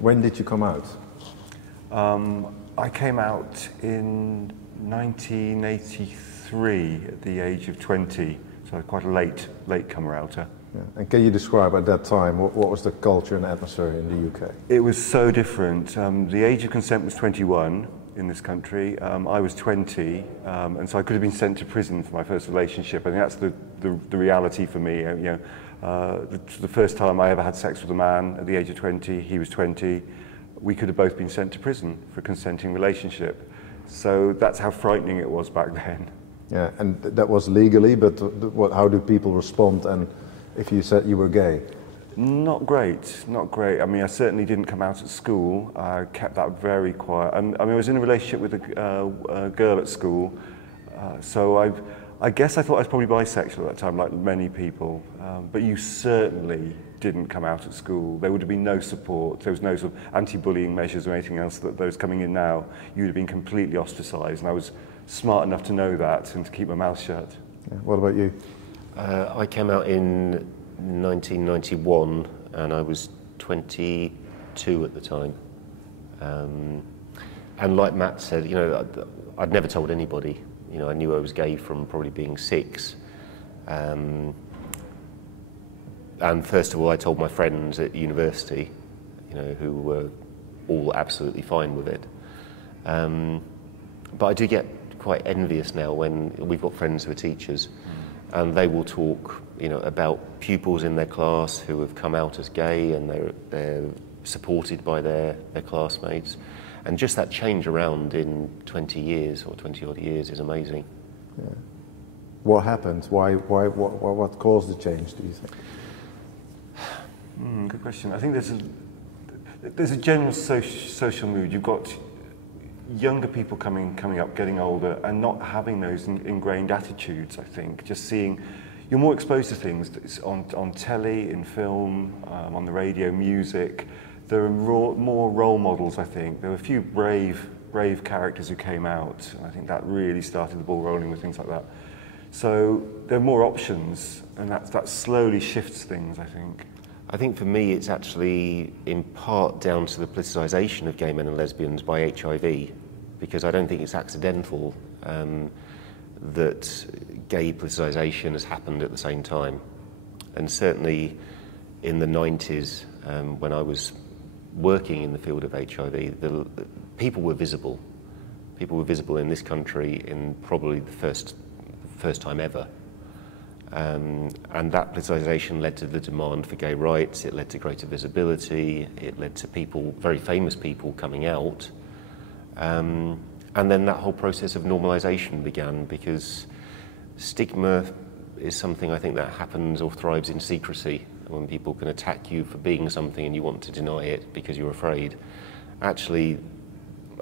when did you come out? I came out in 1983 at the age of 20, so quite a late comer outer. Yeah. And can you describe at that time, what was the culture and atmosphere in the UK? It was so different. The age of consent was 21 in this country. I was 20, and so I could have been sent to prison for my first relationship. I think that's the reality for me. The first time I ever had sex with a man at the age of 20, he was 20. We could have both been sent to prison for a consenting relationship. So that's how frightening it was back then. Yeah, and that was legally, but how do people respond? And if you said you were gay? Not great, not great. I mean, I certainly didn't come out at school. I kept that very quiet. I was in a relationship with a girl at school, so I guess I thought I was probably bisexual at that time, like many people. But you certainly didn't come out at school. There would have been no support. There was no sort of anti-bullying measures or anything else that those coming in now. You would have been completely ostracised, and I was smart enough to know that and to keep my mouth shut. Yeah. What about you? I came out in 1991 and I was 22 at the time. And like Matt said, I'd never told anybody. I knew I was gay from probably being 6. And first of all, I told my friends at university, who were all absolutely fine with it. But I do get quite envious now when we've got friends who are teachers. And they will talk, about pupils in their class who have come out as gay and they're supported by their classmates. And just that change around in 20 years or 20 odd years is amazing. Yeah. What happened? What caused the change, do you think? Good question. I think there's a general social mood. You've got younger people coming up, getting older, and not having those ingrained attitudes, I think. Just seeing, you're more exposed to things on telly, in film, on the radio, music. There are more role models, I think. There were a few brave characters who came out, and I think that really started the ball rolling with things like that. So there are more options, and that slowly shifts things, I think. I think for me it's actually in part down to the politicisation of gay men and lesbians by HIV, because I don't think it's accidental that gay politicisation has happened at the same time. And certainly in the 90s, when I was working in the field of HIV, people were visible. People were visible in this country in probably the first time ever. And that politicisation led to the demand for gay rights, it led to greater visibility, it led to people, very famous people, coming out. And then that whole process of normalisation began, because stigma is something I think that happens or thrives in secrecy. When people can attack you for being something and you want to deny it because you're afraid. Actually,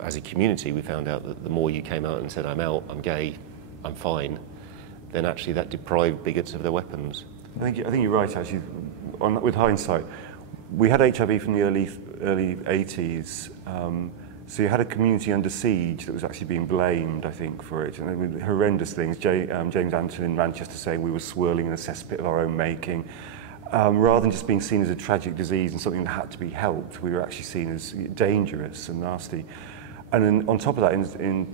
as a community, we found out that the more you came out and said, I'm out, I'm gay, I'm fine, then actually that deprived bigots of their weapons. I think you're right, actually. With hindsight, we had HIV from the early 80s, so you had a community under siege that was actually being blamed, I think, for it. And I mean, horrendous things. James Anton in Manchester saying we were swirling in a cesspit of our own making. Rather than just being seen as a tragic disease and something that had to be helped, we were actually seen as dangerous and nasty. And then on top of that, in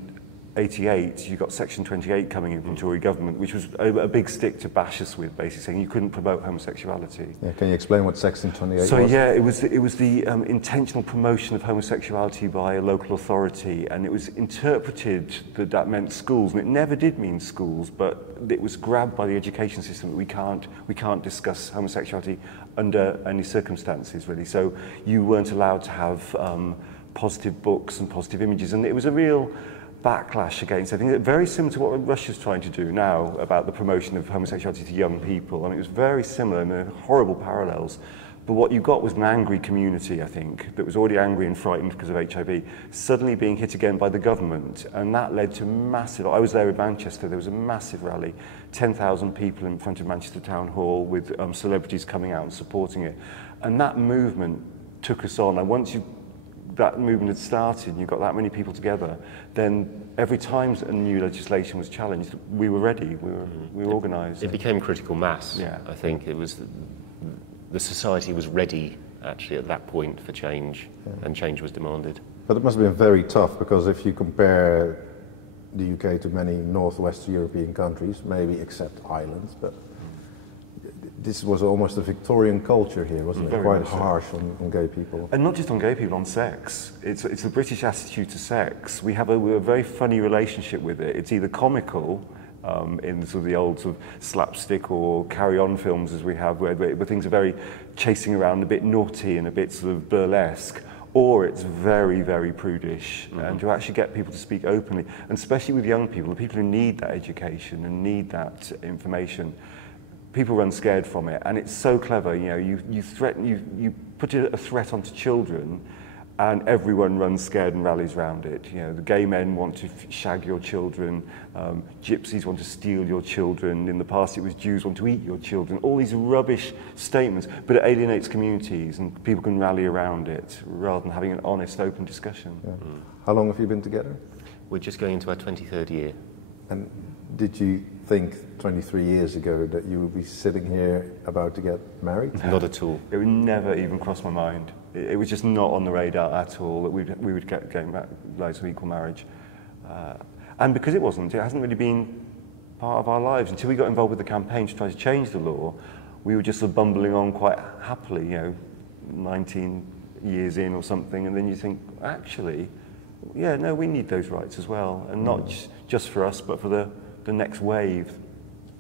88, you got Section 28 coming in from Tory government, which was a big stick to bash us with, basically saying you couldn't promote homosexuality. Yeah, can you explain what Section 28 was? So yeah, it was the intentional promotion of homosexuality by a local authority, and it was interpreted that meant schools, and it never did mean schools, but it was grabbed by the education system that we can't discuss homosexuality under any circumstances, really. So you weren't allowed to have positive books and positive images, and it was a real backlash against, I think, very similar to what Russia's trying to do now about the promotion of homosexuality to young people. I mean, it was very similar, and there are horrible parallels. But what you got was an angry community, I think, that was already angry and frightened because of HIV, suddenly being hit again by the government. And that led to massive, I was there in Manchester, there was a massive rally, 10,000 people in front of Manchester Town Hall with celebrities coming out and supporting it. And that movement took us on. And once that movement had started and you got that many people together, then every time a new legislation was challenged, we were ready, we were organised. It became critical mass. Yeah. I think it was, the society was ready actually at that point for change, and change was demanded. But it must have been very tough, because if you compare the UK to many northwest European countries, maybe except Ireland, but this was almost a Victorian culture here, wasn't it? Very Quite much so. harsh on gay people. And not just on gay people, on sex. It's the British attitude to sex. We have a very funny relationship with it. It's either comical, in sort of the old sort of slapstick or carry-on films as we have, where things are very chasing around, a bit naughty and a bit sort of burlesque, or it's very, very prudish. And to actually get people to speak openly, and especially with young people, the people who need that education and need that information, people run scared from it, and it's so clever. You know, you put a threat onto children, and everyone runs scared and rallies around it. You know, the gay men want to shag your children, gypsies want to steal your children. In the past, it was Jews want to eat your children. All these rubbish statements, but it alienates communities, and people can rally around it rather than having an honest, open discussion. Yeah. How long have you been together? We're just going into our 23rd year. And did you think 23 years ago that you would be sitting here about to get married? Not at all. It would never even cross my mind. It was just not on the radar at all that we would get going back to equal marriage. And because it hasn't really been part of our lives until we got involved with the campaign to try to change the law. We were just sort of bumbling on quite happily, you know, 19 years in or something, and then you think, actually, yeah, no, we need those rights as well, and not just for us, but for the next wave.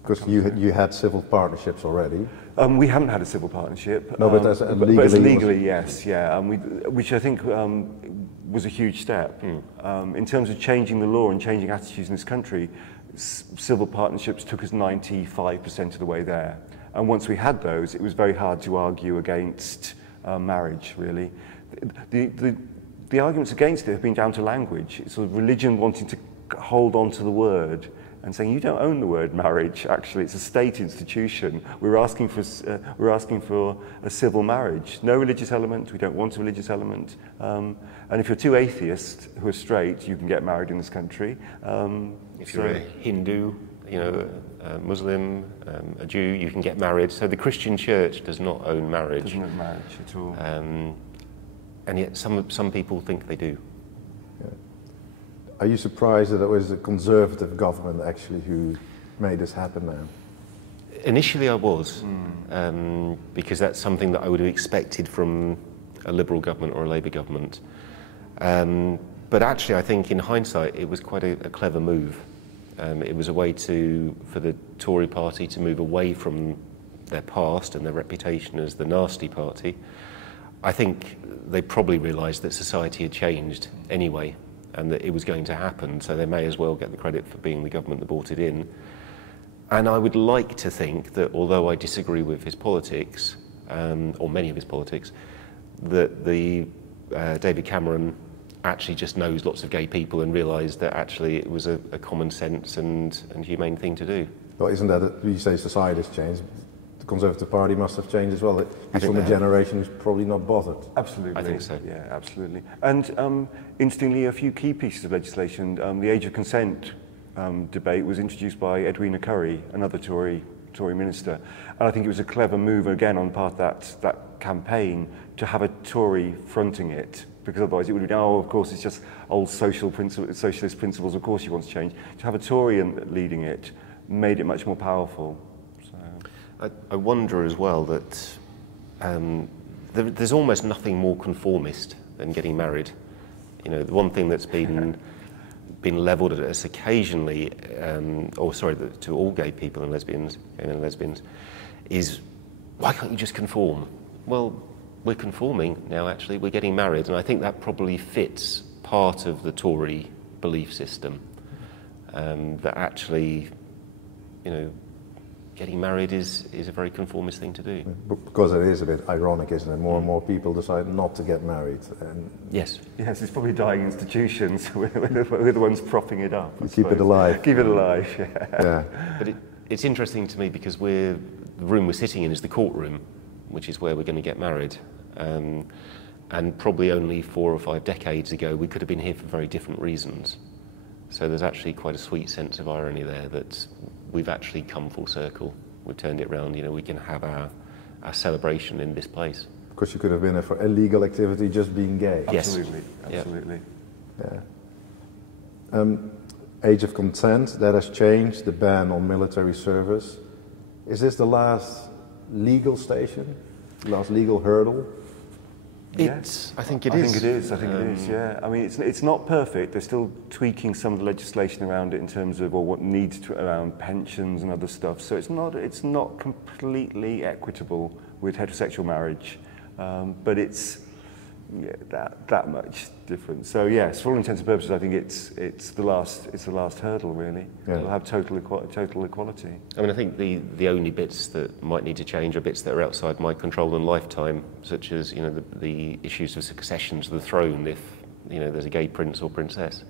Because you had civil partnerships already. We haven't had a civil partnership. No, but but as legally, yes, yeah, which I think was a huge step. In terms of changing the law and changing attitudes in this country, civil partnerships took us 95% of the way there. And once we had those, it was very hard to argue against marriage, really. The arguments against it have been down to language. It's sort of religion wanting to hold on to the word and saying, you don't own the word marriage, actually, it's a state institution. We're asking for a civil marriage. No religious element, we don't want a religious element. And if you're two atheists who are straight, you can get married in this country. If you're a Hindu, you know, a Muslim, a Jew, you can get married. So the Christian church does not own marriage. Doesn't own marriage at all. And yet some people think they do. Are you surprised that it was a Conservative government actually who made this happen now? Initially I was, because that's something that I would have expected from a Liberal government or a Labour government. But actually I think in hindsight it was quite a clever move. It was a way for the Tory party to move away from their past and their reputation as the nasty party. I think they probably realised that society had changed anyway, and that it was going to happen, so they may as well get the credit for being the government that brought it in. And I would like to think that, although I disagree with his politics, or many of his politics, that David Cameron actually just knows lots of gay people and realised that actually it was a common sense and humane thing to do. Well, isn't that, you say society has changed, the Conservative Party must have changed as well. It's from a generation who's probably not bothered. Absolutely. I think so. Yeah, absolutely. And interestingly, a few key pieces of legislation, the age of consent debate was introduced by Edwina Currie, another Tory minister. And I think it was a clever move, again, on part of that campaign, to have a Tory fronting it. Because otherwise it would be, oh, of course, it's just old socialist principles, of course you want to change. To have a Tory leading it made it much more powerful. I wonder as well that there's almost nothing more conformist than getting married. You know, the one thing that's been levelled at us occasionally, to all gay people and lesbians, is why can't you just conform? Well, we're conforming now, actually. We're getting married, and I think that probably fits part of the Tory belief system, that actually, you know, getting married is a very conformist thing to do. Because it is a bit ironic, isn't it? More and more people decide not to get married. And yes. Yes, it's probably dying institutions. We're the ones propping it up. Keep it alive. Keep it alive, yeah. Yeah. But it's interesting to me because the room we're sitting in is the courtroom, which is where we're going to get married. And probably only 4 or 5 decades ago, we could have been here for very different reasons. So there's actually quite a sweet sense of irony there that we've actually come full circle. We've turned it around, you know, we can have our celebration in this place. Because you could have been for illegal activity just being gay. Yes. Absolutely, absolutely. Yeah. Age of consent, that has changed, the ban on military service. Is this the last legal station, last legal hurdle? I think it I is. think it is. I think it is. Yeah. I mean, it's not perfect. They're still tweaking some of the legislation around it in terms of what needs to around pensions and other stuff. So it's not completely equitable with heterosexual marriage, but it's that much different. So yes, for all intents and purposes, I think it's the last hurdle really. Yeah. We'll have total equality. I mean, I think the only bits that might need to change are bits that are outside my control and lifetime, such as the issues of succession to the throne if there's a gay prince or princess.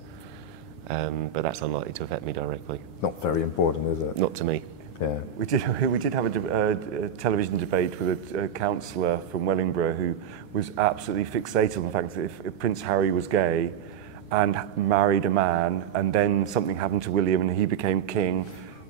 But that's unlikely to affect me directly. Not very important, is it? Not to me. Yeah. We did have a television debate with a councillor from Wellingborough who was absolutely fixated on the fact that if Prince Harry was gay and married a man and then something happened to William and he became king,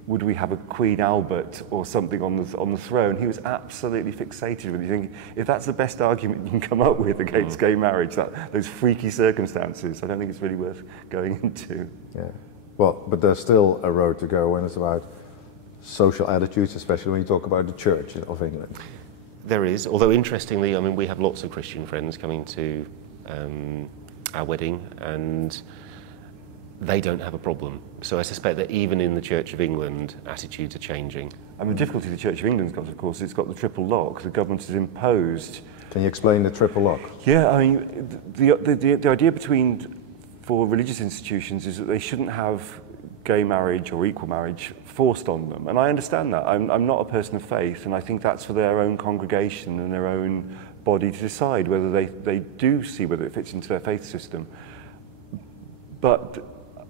would we have a Queen Albert or something on the throne? He was absolutely fixated with it. You think, if that's the best argument you can come up with against gay marriage, those freaky circumstances, I don't think it's really worth going into. Yeah. Well, but there's still a road to go when it's about social attitudes, especially when you talk about the Church of England. There is, although interestingly, I mean, we have lots of Christian friends coming to our wedding, and they don't have a problem. So I suspect that even in the Church of England, attitudes are changing. And the difficulty the Church of England's got, of course, it's got the triple lock. The government has imposed. Can you explain the triple lock? Yeah, I mean, the idea for religious institutions is that they shouldn't have gay marriage or equal marriage forced on them. And I understand that. I'm not a person of faith, and I think that's for their own congregation and their own body to decide whether they do see whether it fits into their faith system. But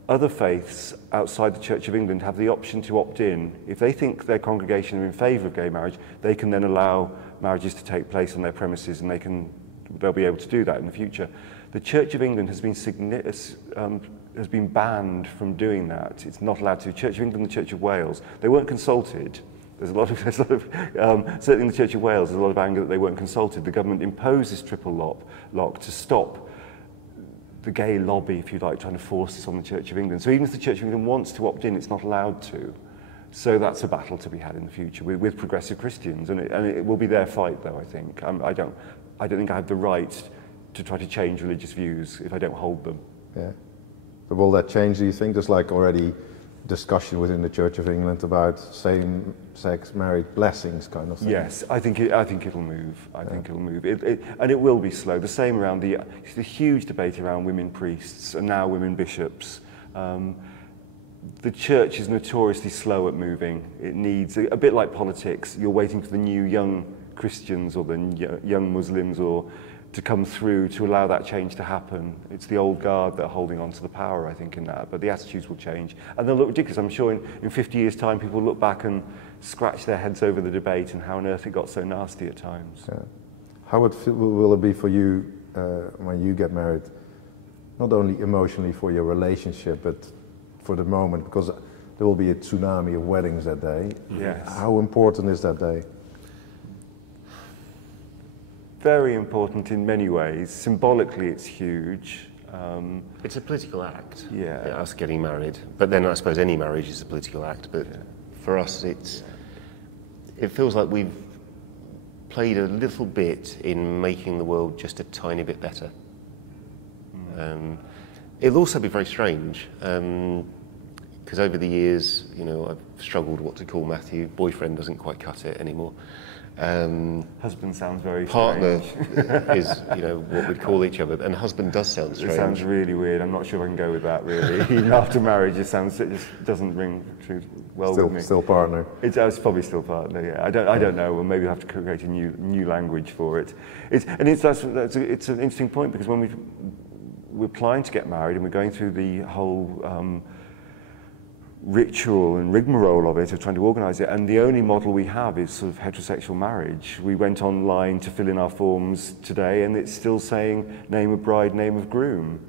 other faiths outside the Church of England have the option to opt in. If they think their congregation are in favour of gay marriage, they can then allow marriages to take place on their premises, and they'll be able to do that in the future. The Church of England has been banned from doing that. It's not allowed to. Church of England and the Church of Wales, they weren't consulted. There's a lot of certainly in the Church of Wales, there's a lot of anger that they weren't consulted. The government imposed this triple lock to stop the gay lobby, if you like, trying to force this on the Church of England. So even if the Church of England wants to opt in, it's not allowed to. So that's a battle to be had in the future with progressive Christians, and it will be their fight, though. I think I don't think I have the right to try to change religious views if I don't hold them. Yeah. But will that change, do you think? There's like already discussion within the Church of England about same-sex marriage blessings kind of thing. Yes, I think it'll move. I think it'll move. And it will be slow. The same around the huge debate around women priests and now women bishops. The Church is notoriously slow at moving. It needs, a bit like politics, you're waiting for the new young Christians or the young Muslims to come through to allow that change to happen. It's the old guard that are holding on to the power, I think, in that. But the attitudes will change. And they'll look ridiculous. I'm sure in 50 years' time, people will look back and scratch their heads over the debate and how on earth it got so nasty at times. Yeah. How will it be for you when you get married? Not only emotionally for your relationship, but for the moment, because there will be a tsunami of weddings that day. Yes. How important is that day? Very important in many ways. Symbolically, it's huge. It's a political act, Yeah. us getting married. But then I suppose any marriage is a political act. But for us, it feels like we've played a little bit in making the world just a tiny bit better. It'll also be very strange, because over the years, I've struggled what to call Matthew. Boyfriend doesn't quite cut it anymore. Husband sounds very partner strange. is what we'd call each other, and husband does sound strange. It sounds really weird. I'm not sure I can go with that really. Even after marriage, it just doesn't ring true well with me. Still partner. It's probably still partner. Yeah, I don't know. Well, maybe we'll have to create a new language for it. It's an interesting point, because when we're planning to get married and we're going through the whole ritual and rigmarole of it, of trying to organise it, and the only model we have is sort of heterosexual marriage. We went online to fill in our forms today, and it's still saying name of bride, name of groom.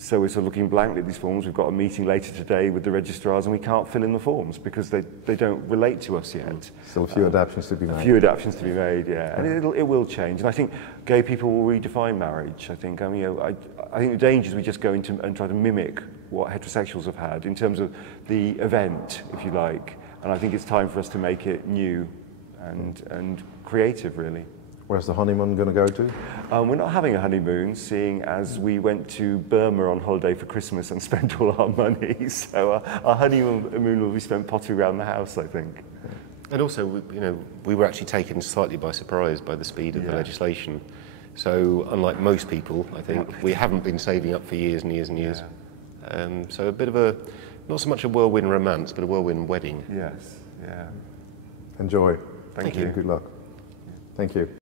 So we're sort of looking blankly at these forms. We've got a meeting later today with the registrars and we can't fill in the forms because they don't relate to us yet. Still a few adaptations to be made. A few adaptations to be made, yeah. And it will change. And I think gay people will redefine marriage. I think, I think the danger is we just go into and try to mimic what heterosexuals have had in terms of the event, if you like. And I think it's time for us to make it new and creative, really. Where's the honeymoon going to go to? We're not having a honeymoon, seeing as we went to Burma on holiday for Christmas and spent all our money. So our honeymoon will be spent pottering around the house, I think. And also, we were actually taken slightly by surprise by the speed of the legislation. So, unlike most people, I think, we haven't been saving up for years and years and years. Yeah. So a bit of a, not so much a whirlwind romance, but a whirlwind wedding. Yes, yeah. Enjoy. Thank you. Good luck. Thank you.